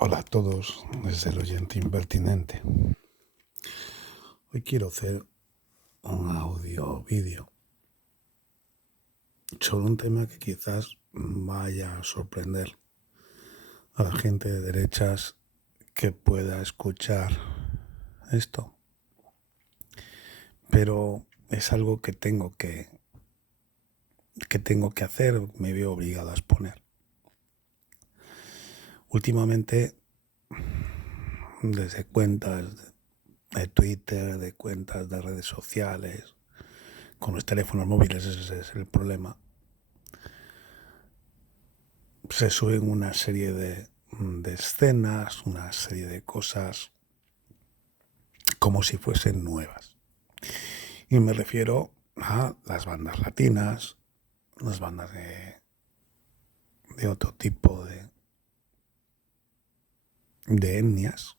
Hola a todos, desde el oyente impertinente. Hoy quiero hacer un audio vídeo sobre un tema que quizás vaya a sorprender a la gente de derechas que pueda escuchar esto. Pero es algo que tengo que hacer, me veo obligado a exponer. Últimamente, desde cuentas de Twitter, de cuentas de redes sociales, con los teléfonos móviles, ese es el problema, se suben una serie de escenas, una serie de cosas como si fuesen nuevas. Y me refiero a las bandas latinas, las bandas de otro tipo de etnias,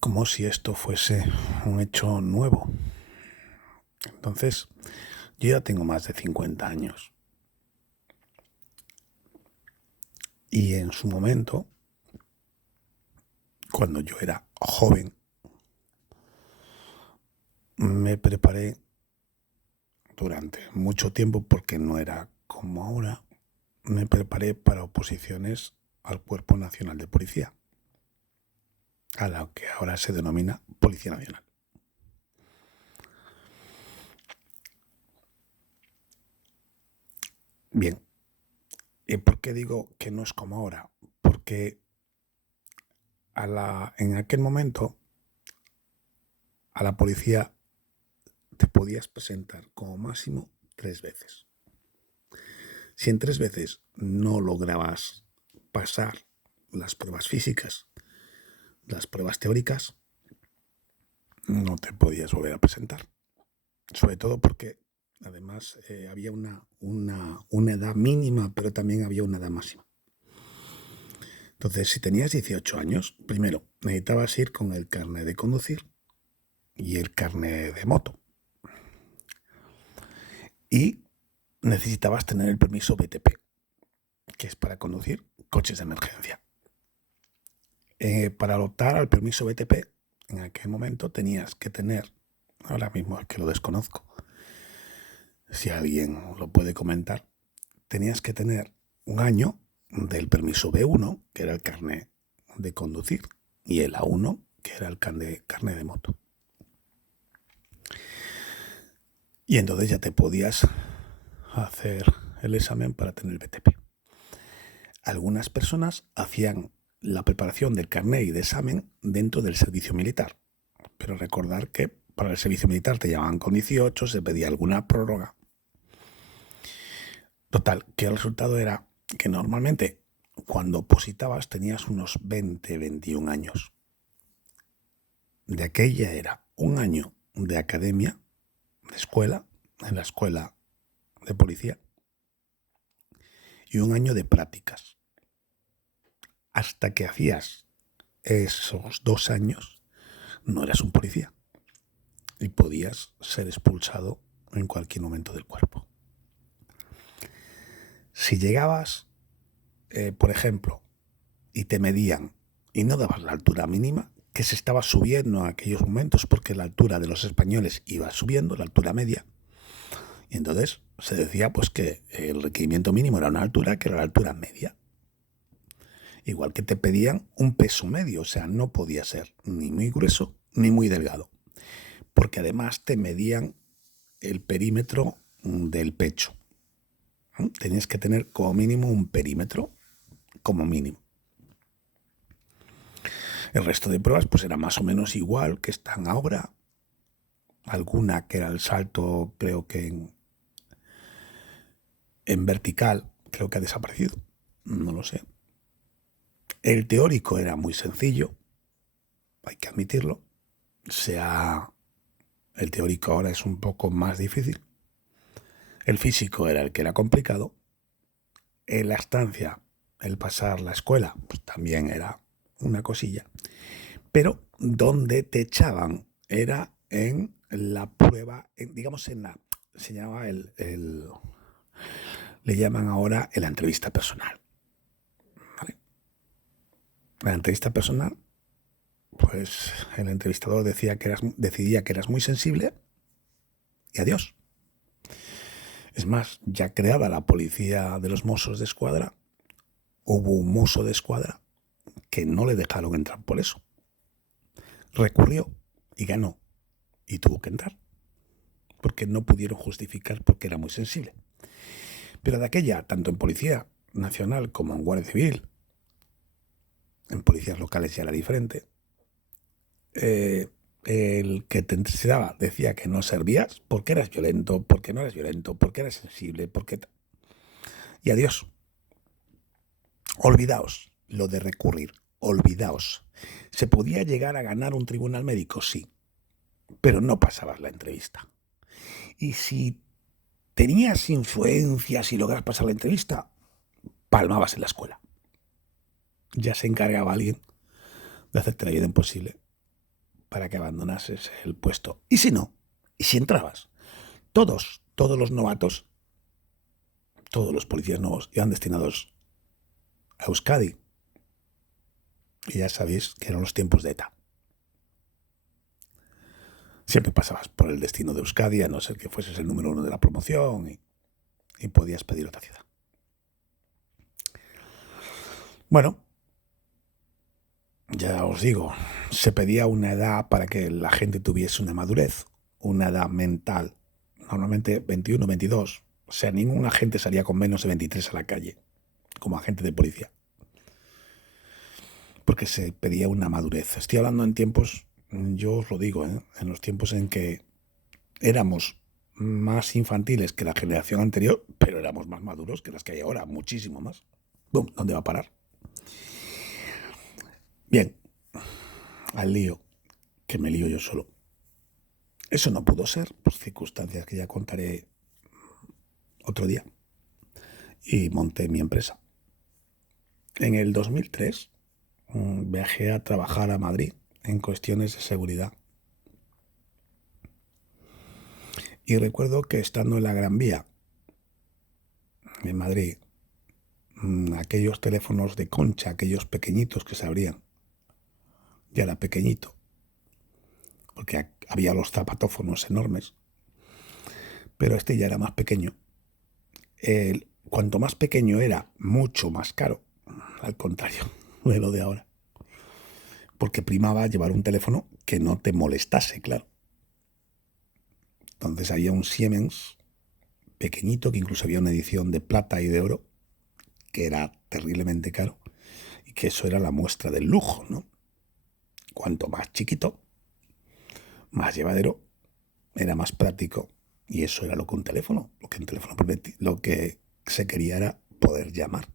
como si esto fuese un hecho nuevo. Entonces, yo ya tengo más de 50 años. Y en su momento, cuando yo era joven, me preparé durante mucho tiempo, porque no era como ahora, me preparé para oposiciones al Cuerpo Nacional de Policía, a lo que ahora se denomina Policía Nacional. Bien, ¿y por qué digo que no es como ahora? Porque en aquel momento a la policía te podías presentar como máximo 3 veces. Si en 3 veces no lograbas pasar las pruebas físicas, las pruebas teóricas, no te podías volver a presentar. Sobre todo porque además había una edad mínima, pero también había una edad máxima. Entonces, si tenías 18 años, primero necesitabas ir con el carnet de conducir y el carnet de moto. Y necesitabas tener el permiso BTP, que es para conducir coches de emergencia. Para optar al permiso BTP, en aquel momento tenías que tener, ahora mismo es que lo desconozco, si alguien lo puede comentar, tenías que tener un año del permiso B1, que era el carnet de conducir, y el A1, que era el carnet de moto. Y entonces ya te podías hacer el examen para tener el BTP. Algunas personas hacían la preparación del carnet y de examen dentro del servicio militar, pero recordar que para el servicio militar te llamaban con 18, se pedía alguna prórroga. Total, que el resultado era que normalmente cuando opositabas tenías unos 20, 21 años. De aquella era un año de academia, de escuela, en la escuela de policía, y un año de prácticas. Hasta que hacías esos 2 años, no eras un policía y podías ser expulsado en cualquier momento del cuerpo. Si llegabas, por ejemplo, y te medían y no dabas la altura mínima, que se estaba subiendo en aquellos momentos porque la altura de los españoles iba subiendo, la altura media, y entonces se decía pues que el requerimiento mínimo era una altura que era la altura media. Igual que te pedían un peso medio, o sea, no podía ser ni muy grueso ni muy delgado, porque además te medían el perímetro del pecho. Tenías que tener como mínimo un perímetro, como mínimo. El resto de pruebas pues era más o menos igual que están ahora. Alguna que era el salto, creo que en vertical, creo que ha desaparecido, no lo sé. El teórico era muy sencillo, hay que admitirlo. El teórico ahora es un poco más difícil. El físico era el que era complicado. En la estancia, el pasar la escuela, pues también era una cosilla. Pero donde te echaban era en la prueba, digamos se llamaba le llaman ahora la entrevista personal. ¿Vale? La entrevista personal, pues el entrevistador decidía que eras muy sensible y adiós. Es más, ya creada la policía de los Mossos de Escuadra, hubo un mozo de escuadra que no le dejaron entrar por eso. Recurrió y ganó y tuvo que entrar porque no pudieron justificar porque era muy sensible. Pero de aquella, tanto en Policía Nacional como en Guardia Civil, en policías locales ya era diferente, el que te entrevistaba decía que no servías porque eras violento, porque no eras violento, porque eras sensible, porque... Y adiós. Olvidaos lo de recurrir, olvidaos. ¿Se podía llegar a ganar un tribunal médico? Sí, pero no pasabas la entrevista. Y si tenías influencias y logras pasar la entrevista, palmabas en la escuela. Ya se encargaba alguien de hacerte la vida imposible para que abandonases el puesto. Y si no, y si entrabas, todos los novatos, todos los policías nuevos iban destinados a Euskadi. Y ya sabéis que eran los tiempos de ETA. Siempre pasabas por el destino de Euskadi, a no ser que fueses el número 1 de la promoción y podías pedir otra ciudad. Bueno, ya os digo, se pedía una edad para que la gente tuviese una madurez, una edad mental, normalmente 21, 22. O sea, ningún agente salía con menos de 23 a la calle, como agente de policía. Porque se pedía una madurez. Estoy hablando en tiempos, yo os lo digo, en los tiempos en que éramos más infantiles que la generación anterior, pero éramos más maduros que las que hay ahora, muchísimo más. ¡Bum! ¿Dónde va a parar? Bien, al lío, que me lío yo solo. Eso no pudo ser, por circunstancias que ya contaré otro día. Y monté mi empresa. En el 2003 viajé a trabajar a Madrid en cuestiones de seguridad. Y recuerdo que estando en la Gran Vía, en Madrid, aquellos teléfonos de concha, aquellos pequeñitos que se abrían, ya era pequeñito, porque había los zapatófonos enormes, pero este ya era más pequeño. Cuanto más pequeño era, mucho más caro, al contrario de lo de ahora, porque primaba llevar un teléfono que no te molestase, claro. Entonces había un Siemens pequeñito, que incluso había una edición de plata y de oro, que era terriblemente caro, y que eso era la muestra del lujo, ¿no? Cuanto más chiquito, más llevadero, era más práctico, y eso era lo que un teléfono, lo que se quería era poder llamar.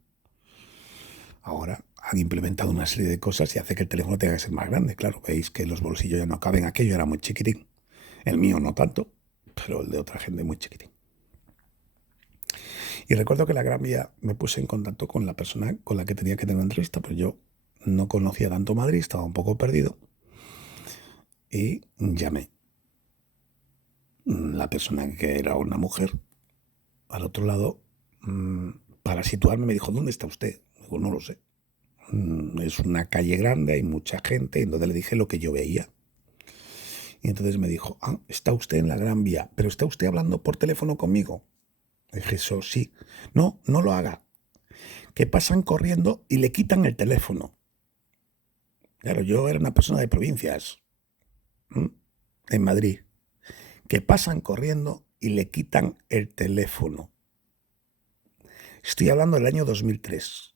Ahora han implementado una serie de cosas y hace que el teléfono tenga que ser más grande. Claro, veis que los bolsillos ya no caben. Aquello era muy chiquitín. El mío no tanto, pero el de otra gente muy chiquitín. Y recuerdo que en la Gran Vía me puse en contacto con la persona con la que tenía que tener una entrevista, pero yo no conocía tanto Madrid, estaba un poco perdido. Y llamé. La persona, que era una mujer, al otro lado, para situarme, me dijo: ¿dónde está usted? Digo: no lo sé. Es una calle grande, hay mucha gente. Y entonces le dije lo que yo veía. Y entonces me dijo: está usted en la Gran Vía, pero ¿está usted hablando por teléfono conmigo? Le dije: eso sí. No, no lo haga, que pasan corriendo y le quitan el teléfono. Claro, yo era una persona de provincias, en Madrid, que pasan corriendo y le quitan el teléfono. Estoy hablando del año 2003.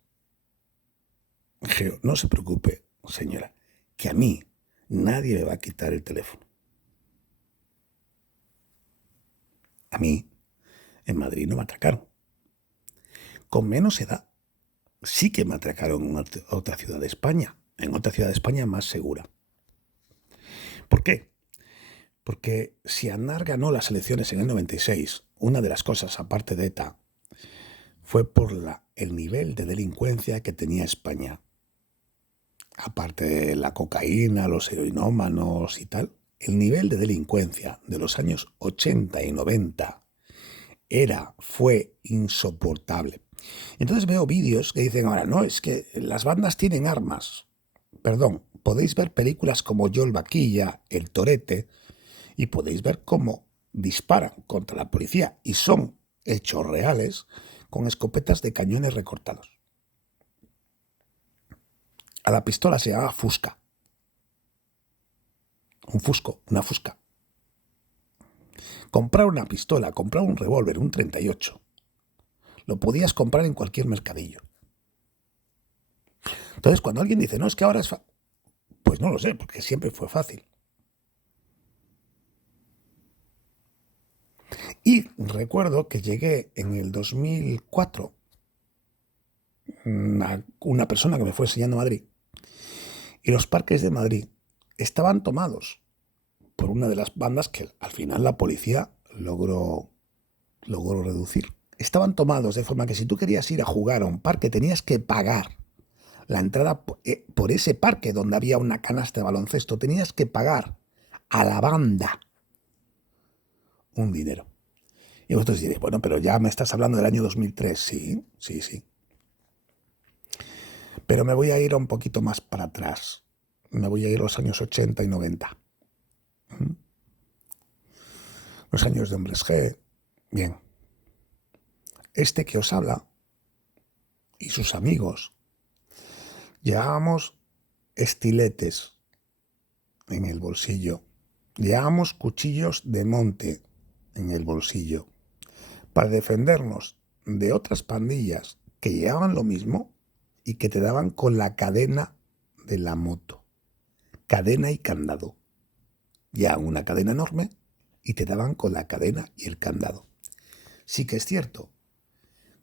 Dije: no se preocupe, señora, que a mí nadie me va a quitar el teléfono. A mí, en Madrid, no me atracaron. Con menos edad, sí que me atracaron en otra ciudad de España, en otra ciudad de España más segura. ¿Por qué? Porque si Aznar ganó las elecciones en el 96, una de las cosas, aparte de ETA, fue por el nivel de delincuencia que tenía España. Aparte de la cocaína, los heroinómanos y tal, el nivel de delincuencia de los años 80 y 90 fue insoportable. Entonces veo vídeos que dicen ahora, no, es que las bandas tienen armas. Perdón, podéis ver películas como Yo el Vaquilla, El Torete, y podéis ver cómo disparan contra la policía, y son hechos reales, con escopetas de cañones recortados. A la pistola se llama Fusca. Un fusco, una Fusca. Comprar una pistola, comprar un revólver, un 38, lo podías comprar en cualquier mercadillo. Entonces, cuando alguien dice, no, es que ahora es fácil, pues no lo sé, porque siempre fue fácil. Y recuerdo que llegué en el 2004, una persona que me fue enseñando Madrid, y los parques de Madrid estaban tomados por una de las bandas que al final la policía logró reducir. Estaban tomados de forma que si tú querías ir a jugar a un parque tenías que pagar la entrada por ese parque donde había una canasta de baloncesto. Tenías que pagar a la banda un dinero. Y vosotros diréis, bueno, pero ya me estás hablando del año 2003. Sí. Pero me voy a ir un poquito más para atrás. Me voy a ir a los años 80 y 90. Los años de Hombres G. Bien. Este que os habla y sus amigos llevábamos estiletes en el bolsillo. Llevábamos cuchillos de monte en el bolsillo para defendernos de otras pandillas que llevaban lo mismo y que te daban con la cadena de la moto. Cadena y candado. Ya una cadena enorme y te daban con la cadena y el candado. Sí que es cierto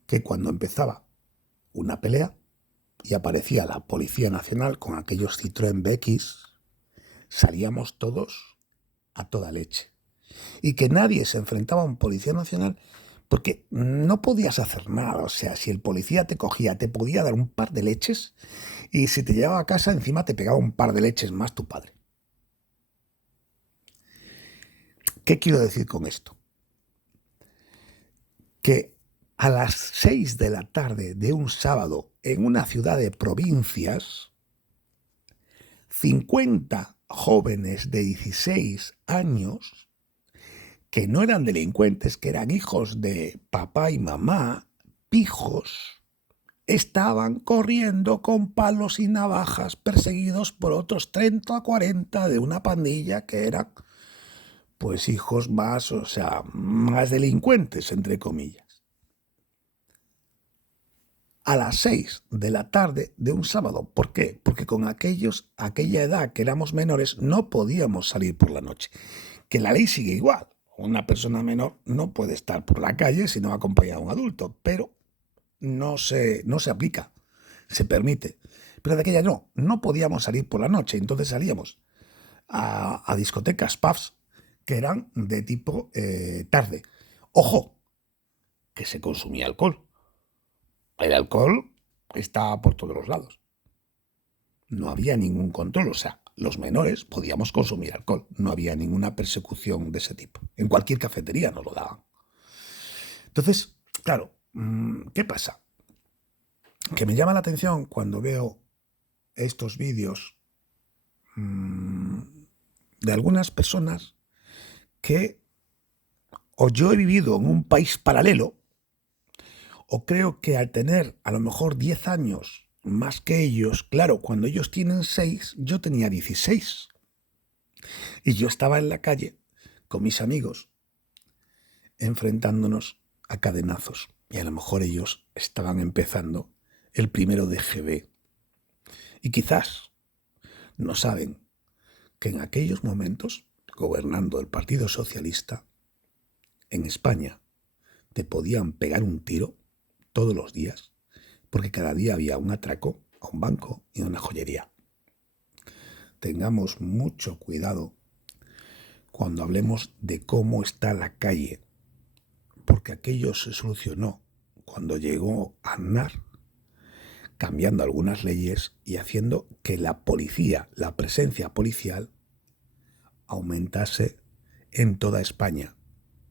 que cuando empezaba una pelea y aparecía la Policía Nacional con aquellos Citroën BX, salíamos todos a toda leche. Y que nadie se enfrentaba a un Policía Nacional porque no podías hacer nada. O sea, si el policía te cogía, te podía dar un par de leches y si te llevaba a casa, encima te pegaba un par de leches más tu padre. ¿Qué quiero decir con esto? Que a las 6 de la tarde de un sábado en una ciudad de provincias, 50 jóvenes de 16 años, que no eran delincuentes, que eran hijos de papá y mamá, pijos, estaban corriendo con palos y navajas perseguidos por otros 30 o 40 de una pandilla que eran, pues, hijos más, o sea, más delincuentes, entre comillas. A las 6 de la tarde de un sábado. ¿Por qué? Porque con aquella edad que éramos menores no podíamos salir por la noche. Que la ley sigue igual. Una persona menor no puede estar por la calle si no acompaña a un adulto, pero no se aplica, se permite. Pero de aquella no podíamos salir por la noche, entonces salíamos a discotecas, pubs, que eran de tipo tarde. Ojo, que se consumía alcohol. El alcohol estaba por todos los lados. No había ningún control, o sea, los menores podíamos consumir alcohol. No había ninguna persecución de ese tipo. En cualquier cafetería nos lo daban. Entonces, claro, ¿qué pasa? Que me llama la atención cuando veo estos vídeos de algunas personas que o yo he vivido en un país paralelo, o creo que al tener a lo mejor 10 años más que ellos, claro, cuando ellos tienen 6, yo tenía 16. Y yo estaba en la calle con mis amigos enfrentándonos a cadenazos. Y a lo mejor ellos estaban empezando el 1 de GB. Y quizás no saben que en aquellos momentos, gobernando el Partido Socialista, en España, te podían pegar un tiro todos los días, porque cada día había un atraco a un banco y a una joyería. Tengamos mucho cuidado cuando hablemos de cómo está la calle, porque aquello se solucionó cuando llegó Aznar, cambiando algunas leyes y haciendo que la policía, la presencia policial, aumentase en toda España.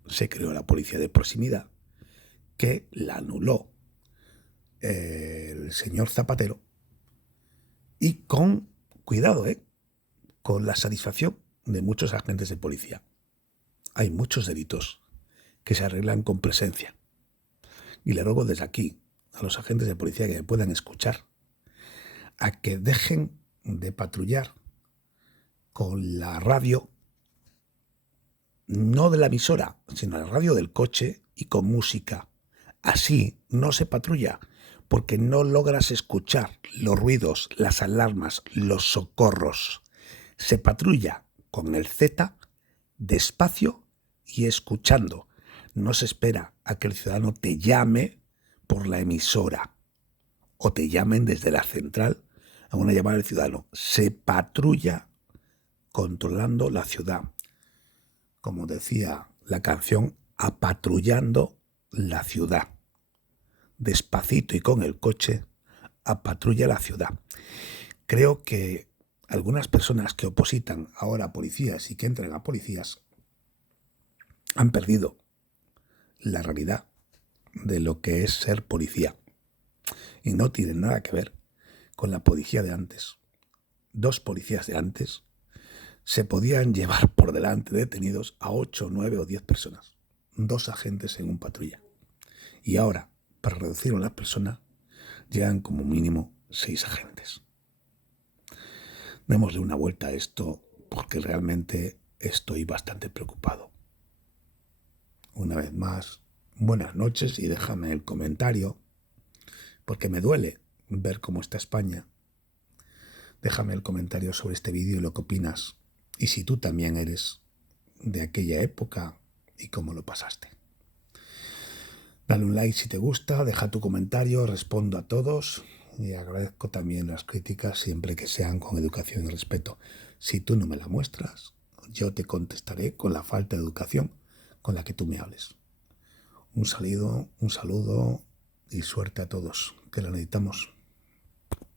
Se creó la policía de proximidad que la anuló el señor Zapatero, y con cuidado, con la satisfacción de muchos agentes de policía. Hay muchos delitos que se arreglan con presencia. Y le ruego desde aquí a los agentes de policía que me puedan escuchar a que dejen de patrullar con la radio, no de la emisora, sino la radio del coche y con música. Así no se patrulla, porque no logras escuchar los ruidos, las alarmas, los socorros. Se patrulla con el Z, despacio y escuchando. No se espera a que el ciudadano te llame por la emisora o te llamen desde la central a una llamada del ciudadano. Se patrulla controlando la ciudad. Como decía la canción, apatrullando la ciudad. Despacito y con el coche, apatrulla la ciudad. Creo que algunas personas que opositan ahora a policías y que entran a policías han perdido la realidad de lo que es ser policía. Y no tienen nada que ver con la policía de antes. 2 policías de antes se podían llevar por delante detenidos a 8, 9 o 10 personas. 2 agentes en un patrulla. Y ahora, para reducir a las personas, llegan como mínimo 6 agentes. Démosle una vuelta a esto porque realmente estoy bastante preocupado. Una vez más, buenas noches y déjame el comentario, porque me duele ver cómo está España. Déjame el comentario sobre este vídeo y lo que opinas. Y si tú también eres de aquella época y cómo lo pasaste. Dale un like si te gusta, deja tu comentario, respondo a todos y agradezco también las críticas siempre que sean con educación y respeto. Si tú no me la muestras, yo te contestaré con la falta de educación con la que tú me hables. Un saludo y suerte a todos, que lo necesitamos.